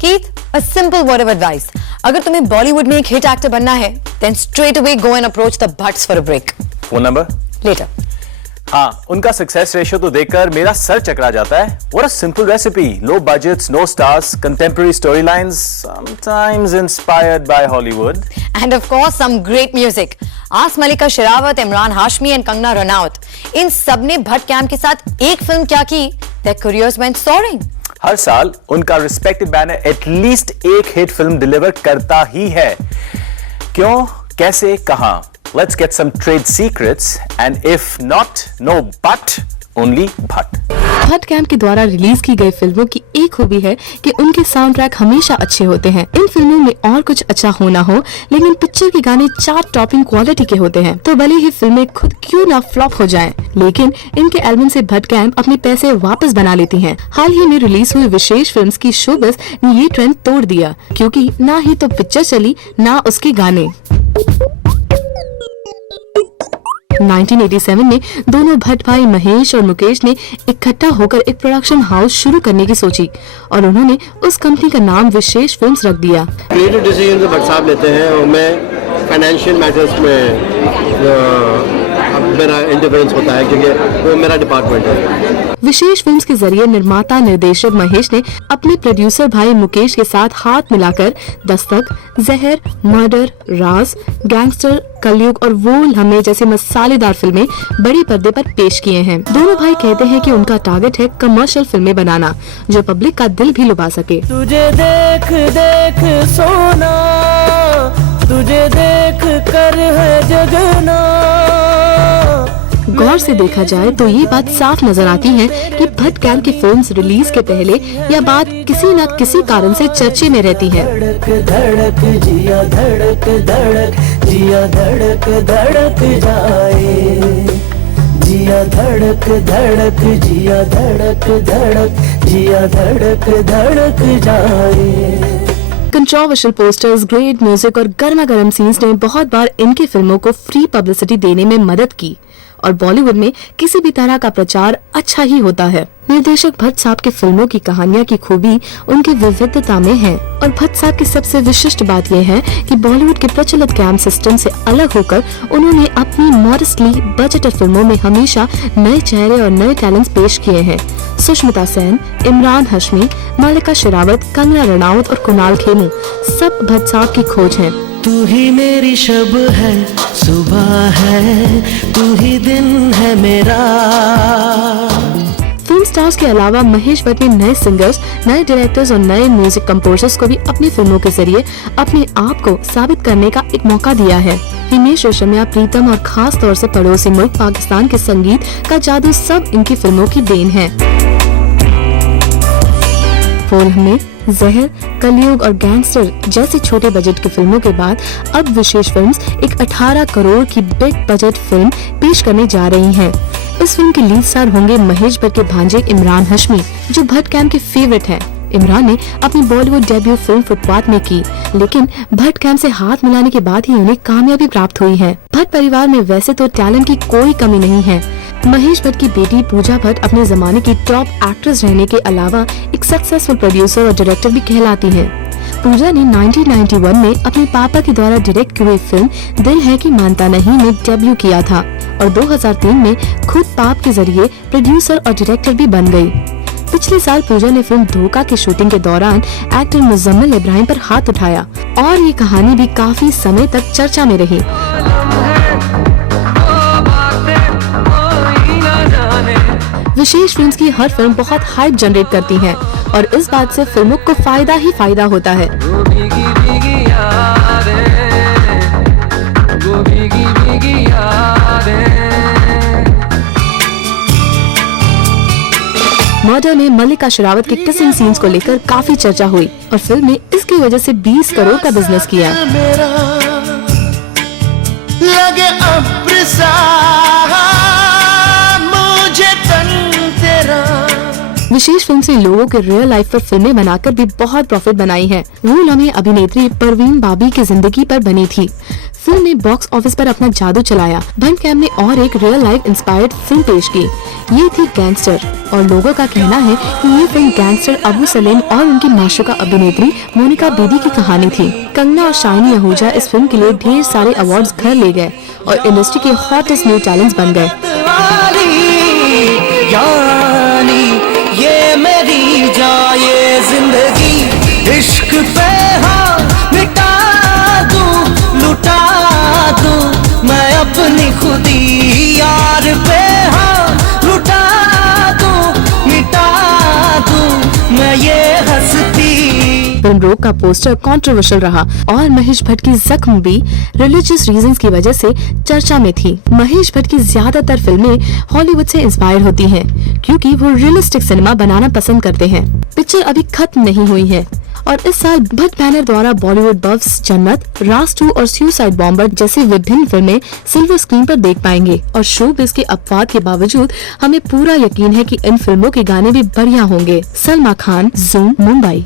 Keith, a simple word of advice. अगर तुम्हें बॉलीवुड में एक हिट एक्टर बनना है, then straight away go and approach the Butts for a break. Phone number? Later. हाँ, उनका सक्सेस रेशियो तो देखकर मेरा सर चकरा जाता है. What a simple recipe. Low budgets, no stars, contemporary storylines, sometimes inspired by Hollywood. And of course, some great music. Ask Malika Sherawat, Imran Hashmi and Kangana Ranaut. इन सब ने Bhatt camp के साथ एक फिल्म क्या की? Their careers went soaring. हर साल उनका respected banner at least एक हिट फिल्म डिलीवर करता ही है. क्यों, कैसे, कहां? Let's get some trade secrets, and if not, no but, only but. Bhatt camp के द्वारा रिलीज की गई फिल्मों की एक खूबी है कि उनके साउंड ट्रैक हमेशा अच्छे होते हैं. इन फिल्मों में और कुछ अच्छा हो ना हो, लेकिन पिक्चर के गाने चार्ट टॉपिंग क्वालिटी के होते हैं. तो भले ही फिल्में खुद क्यों ना फ्लॉप हो जाएं, लेकिन इनके एल्बम से भट्ट कैंप अपने पैसे वापस बना लेती हैं. हाल ही में रिलीज हुई विशेष फिल्म्स की शोबिज़ ने ये ट्रेंड तोड़ दिया, क्योंकि ना ही तो पिक्चर चली, ना उसके गाने. 1987 में दोनों भट्ट भाई महेश और मुकेश ने इकट्ठा होकर एक प्रोडक्शन हाउस शुरू करने की सोची और उन्होंने उस कंपनी का नाम विशेष फिल्म्स रख दिया. क्रिएटिव डिसीजन तो भट्ट साहब लेते हैं और मैं फाइनेंशियल मैटर्स में मेरा इंडिपेंडेंस होता है, क्योंकि वो मेरा डिपार्टमेंट है. विशेष फिल्म्स के जरिए निर्माता निर्देशक महेश ने अपने प्रोड्यूसर भाई मुकेश के साथ हाथ मिलाकर दस्तक, जहर, मर्डर, राज, गैंगस्टर, कलयुग और वो हमें जैसे मसालेदार फिल्में बड़े पर्दे पर पेश किए हैं. दोनों भाई कहते हैं कि उनका टारगेट है कमर्शियल फिल्में बनाना जो पब्लिक का दिल भी लुभा सके. तुझे देख देख सोना, तुझे देख कर है जगना. गौर से देखा जाए तो ये बात साफ नजर आती है कि भट्ट कैंप की फिल्म्स रिलीज के पहले या बाद किसी न किसी कारण से चर्चे में रहती है. धड़क धड़क जिया धड़क धड़क जिया धड़क धड़क जाए, जिया धड़क धड़क जिया धड़क धड़क जिया धड़क धड़क जाए. कंट्रोवर्शियल पोस्टर्स, ग्रेट म्यूजिक और गर्मा गर्म सीन्स ने बहुत बार इनकी फिल्मों को फ्री पब्लिसिटी देने में मदद की और बॉलीवुड में किसी भी तरह का प्रचार अच्छा ही होता है. निर्देशक भट्ट साहब की फिल्मों की कहानियां की खूबी उनकी विविधता में है और भट्ट साहब की सबसे विशिष्ट बात यह है कि बॉलीवुड के प्रचलित कैंप सिस्टम से अलग होकर उन्होंने अपनी मॉडेस्टली बजटेड फिल्मों में हमेशा नए चेहरे और नए टैलेंट्स पेश किए हैं. सुष्मिता सेन, इमरान हाशमी, मालिका शेरावत, कंगना रनाउत और कुणाल खेमू सब भट्ट साहब की खोज हैं. तू ही मेरी शब है, सुबह है, तू ही दिन है मेरा. फिल्म स्टार्स के अलावा महेश भट्ट ने नए सिंगर्स, नए डायरेक्टर्स और नए म्यूजिक कंपोजर्स को भी अपनी फिल्मों के जरिए अपने आप को साबित करने का एक मौका दिया है. हिमेश रेशमिया, प्रीतम और खास तौर से पड़ोसी मुल्क पाकिस्तान के संगीत का जादू सब इनकी फिल्मों की देन है. फिल्म में जहर, कलयुग और गैंगस्टर जैसी छोटे बजट की फिल्मों के बाद अब विशेष फिल्म्स एक 18 करोड़ की बिग बजट फिल्म पेश करने जा रही हैं. इस फिल्म के लीड स्टार होंगे महेश भट्ट के भांजे इमरान हाशमी, जो भट्ट कैंप के फेवरेट हैं. इमरान ने अपनी बॉलीवुड डेब्यू फिल्म फुटपाथ में की, लेकिन भट्ट कैंप से हाथ मिलाने के बाद ही उन्हें कामयाबी प्राप्त हुई है. भट्ट परिवार में वैसे तो टैलेंट की कोई कमी नहीं है. महेश भट्ट की बेटी पूजा भट्ट अपने जमाने की टॉप एक्ट्रेस रहने के अलावा एक सक्सेसफुल प्रोड्यूसर और डायरेक्टर भी कहलाती हैं. पूजा ने 1991 में अपने पापा के द्वारा डायरेक्ट की हुई फिल्म दिल है कि मानता नहीं में डेब्यू किया था और 2003 में खुद पाप के जरिए प्रोड्यूसर और डायरेक्टर भी बन गई. पिछले साल पूजा ने फिल्म धोखा की शूटिंग के दौरान एक्टर मुजम्मिल इब्राहिम पर हाथ उठाया और ये कहानी भी काफी समय तक चर्चा में रही. विशेष फिल्म्स की हर फिल्म बहुत हाइप जनरेट करती है और इस बात से फिल्मों को फायदा ही फायदा होता है. मर्डर में मल्लिका शेरावत के किसिंग सीन्स को लेकर काफी चर्चा हुई और फिल्म ने इसकी वजह से 20 करोड़ का बिजनेस किया. विशेष फिल्म से लोगों के रियल लाइफ पर फिल्में बनाकर भी बहुत प्रॉफिट बनाई है। वो लम्हे अभिनेत्री परवीन बाबी की जिंदगी पर बनी थी। फिल्म ने बॉक्स ऑफिस पर अपना जादू चलाया। भट कैम ने और एक रियल लाइफ इंस्पायर्ड फिल्म पेश की, ये थी गैंगस्टर, और लोगों का कहना है कि ये फिल्म गैंगस्टर अबू सलेम और उनकी माशूका अभिनेत्री मोनिका बेदी की कहानी थी। कंगना और शाइनी आहूजा इस फिल्म के लिए ढेर सारे अवार्ड्स घर ले गए और इंडस्ट्री के हॉटेस्ट न्यू टैलेंट्स बन गए। यानी ये मेरी जाए जिंदगी, इश्क पे हाँ मिटा दूं, लुटा दूं मैं अपनी खुदी, यार पे हाँ लुटा दूं, मिटा दूं मैं ये हंसती। फिल्म रोक का पोस्टर कंट्रोवर्शियल रहा और महेश भट्ट की जख्म भी रिलीजियस रीजंस की वजह से चर्चा में थी। महेश भट्ट की ज्यादातर फिल्में हॉलीवुड से इंस्पायर होती हैं, क्योंकि वो रियलिस्टिक सिनेमा बनाना पसंद करते हैं। पिक्चर अभी खत्म नहीं हुई है और इस साल भट्ट बैनर द्वारा बॉलीवुड बफ्स जन्नत, राज 2 और सुसाइड बॉम्बर जैसी विभिन्न फिल्में सिल्वर स्क्रीन पर देख पाएंगे। और शोबिज़ के अपवाद के बावजूद हमें पूरा यकीन है कि इन फिल्मों के गाने भी बढ़िया होंगे। सलमा खान, ज़ूम, मुंबई।